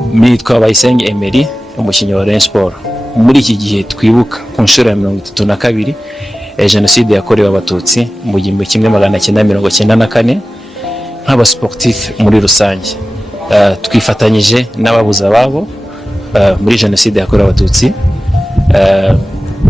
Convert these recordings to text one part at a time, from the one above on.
Nitwa Bayisenge Emery, umukinnyi wa Rayon Sport. Muri iki gihe twibuka ku nshuro ya 32 jenoside yakorewe abatutsi mu 1994 nk'aba sportif muri rusange. Twifatanyije n'ababuza babo muri jenoside yakorewe abatutsi,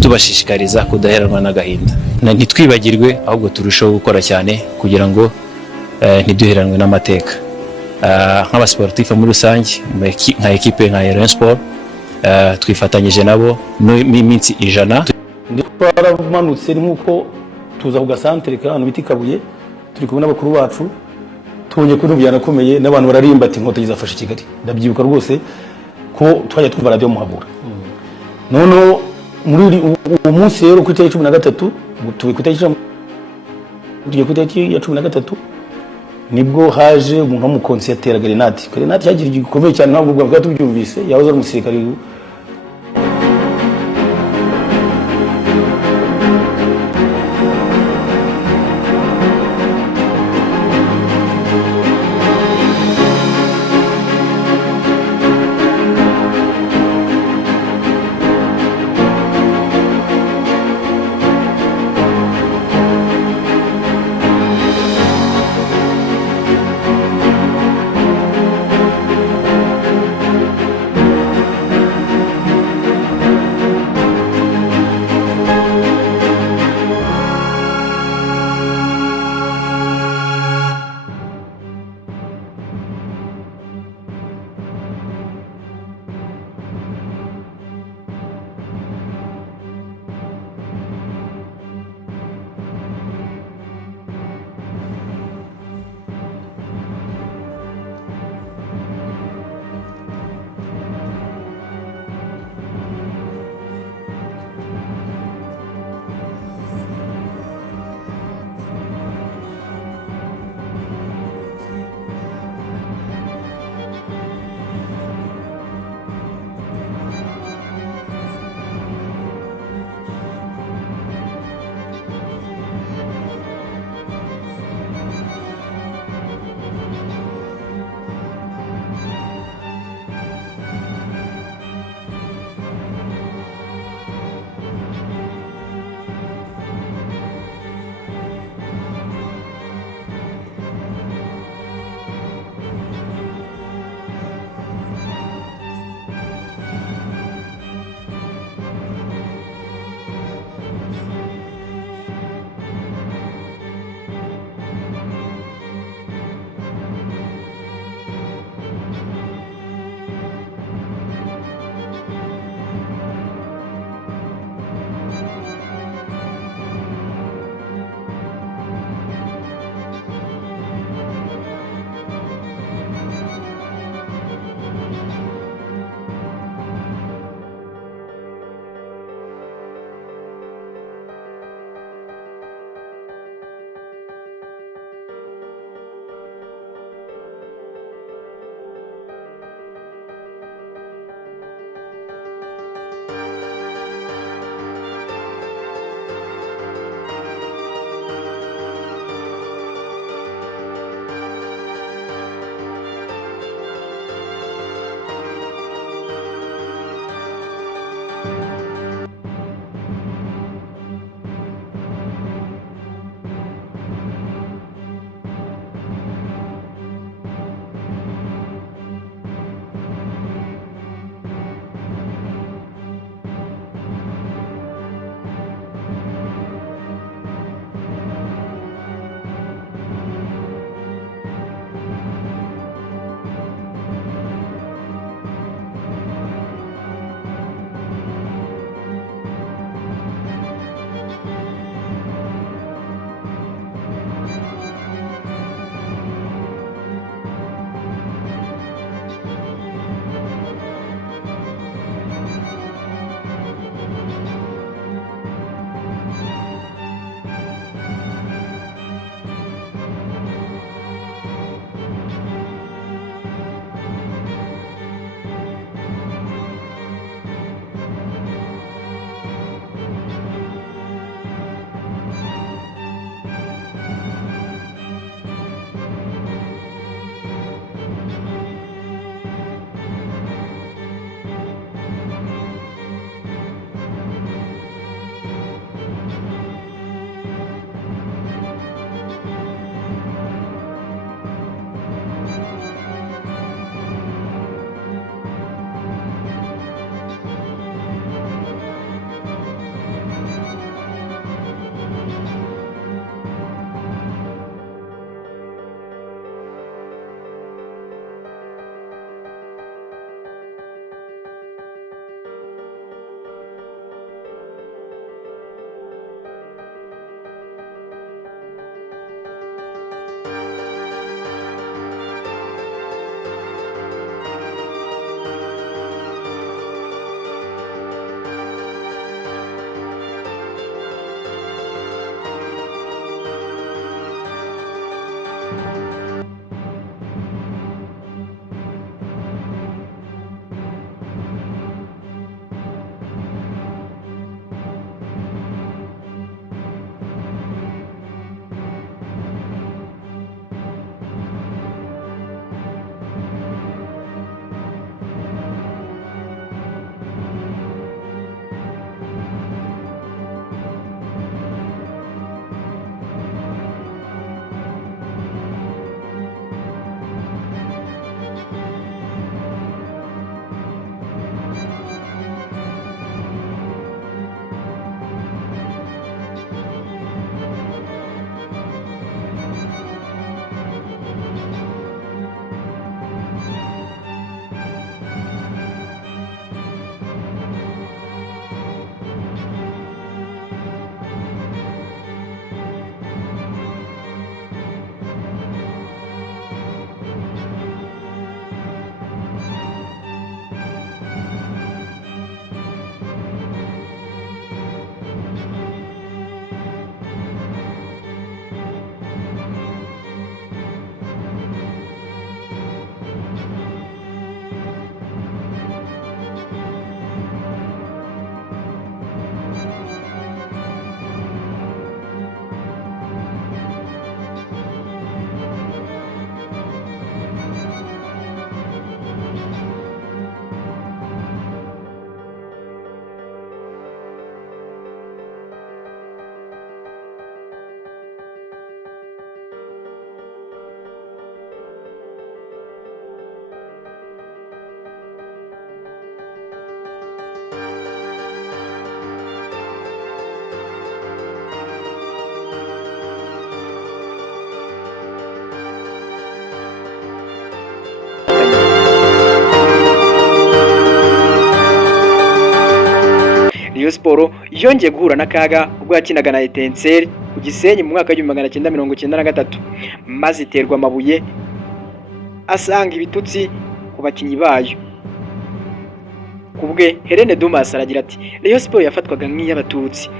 tubashishikariza kudaheranwa n'agahinda. Ntitwibagirwe ahubwo turushaho gukora cyane kugira ngo ntiduheranwe n'amateka. Nk'aba sportif muri rusange nka equipe nka Rayon Sport twifatanyije nabo n'iminsi 100. Twaramanutse nkuko tuza ku gasantere k'ahantu biti Kabuye, turi kumwe n'abakuru bacu, tubonye ko byanakomeye n'abantu bararimba ati Inkotanyi zafashe Kigali. Ndabyibuka rwose ko twajya twumva radio Muhabura. Noneho muri umunsi rero ku itariki 13 tuwe ku itariki ya 13 nibwo haje umuntu w'umukonsi yatera grenade yagira igikomeye cyane, ntabwo bwa tubyumvise, yahoze ari umusirikare. Sport yongeye guhura n'akaga ubwo yakinaga na Etincelle ku Gisenyi mu mwaka wa 1993 maze iterwa amabuye asanga ibitutsi ku bakinyi bayo. Kubwe Helene Dumas aragira ati Rayon Sport yafatwaga nk'iy'abatutsi.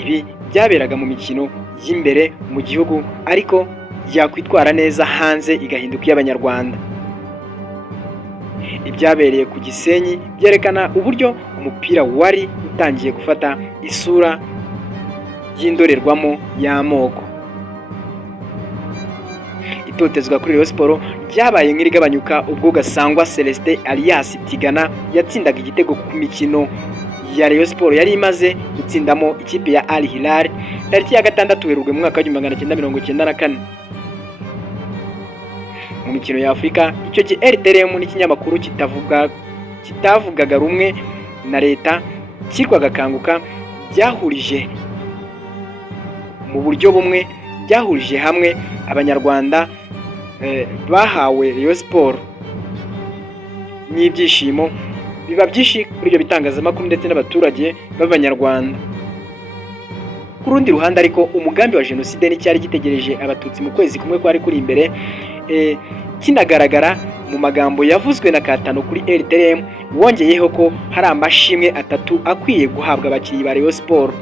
Ibi byaberaga mu mikino y'imbere mu gihugu ariko yakwitwara neza hanze igahinduka iy'Abanyarwanda. Ibyabereye ku Gisenyi byerekana uburyo umupira wari utangiye gufata isura y'indorerwamo y'amoko. Itotezwa kuri Rayon Sport ryabaye nk'irigabanyuka ubwo Gasangwa Celestin alias Tigana yatsindaga igitego ku mikino ya Rayon Sport yari imaze gutsindamo ikipe ya Al Hilal tariki ya 6 Werurwe mu mwaka wa 1994. Mu mikino ya Afrika icyo gihe RTRM n'ikinyamakuru kitavugaga rumwe na leta kirwaga kanguka byahurije mu buryo bumwe byahurije hamwe Abanyarwanda bahawe Rayon Sport n'ibyishimo biba byinshi kuri ibyo bitangazamakuru ndetse n'abaturage b'Abanyarwanda. Ku rundi ruhande ariko umugambi wa jenoside n'icyari gitegereje abatutsi mu kwezi kumwe kwari kuri imbere kinagaragara mu magambo yavuzwe na Katano kuri RTRM wongeyeho ko hari amashimwe 3 akwiye guhabwa abakinnyi ba Rayon Sport.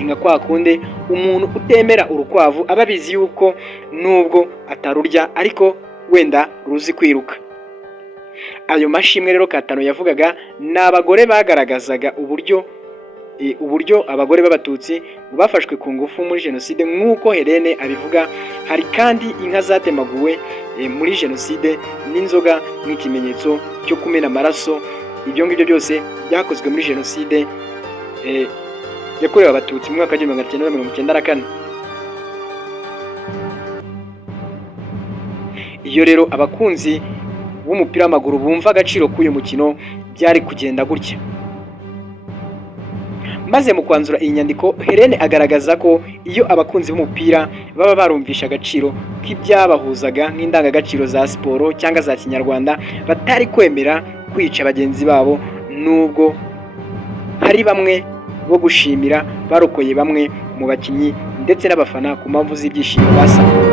Inga kwa kunde umuntu utemera urukwavu ababizi yuko nubwo atarurya ariko wenda ruzi kwiruka. Ayo mashimwe rero Katano yavugaga n'abagore bagaragazaga uburyo abagore b'abatutsi bafashwe ku ngufu muri jenoside nk'uko Helene abivuga. Hari kandi inka zatemaguwe muri jenoside n'inzoga nk'ikimenyetso cyo kumena amaraso. Ibyo ngibyo byose byakozwe muri jenoside yakorewe abatutsi mu mwaka wa 1994. Iyo rero abakunzi b'umupira w'amaguru bumva agaciro k'uyu mukino byari kugenda gutya. Maze mu kwanzura iyi nyandiko Helene agaragaza ko iyo abakunzi b'umupira baba barumvisha agaciro k'ibyabahuzaga nk'indangagaciro za siporo cyangwa za kinyarwanda batari kwemera kwica bagenzi babo, nubwo hari bamwe bo gushimira barokoye bamwe mu bakinnyi ndetse n'abafana ku mpamvu z'ibyishimo basaba.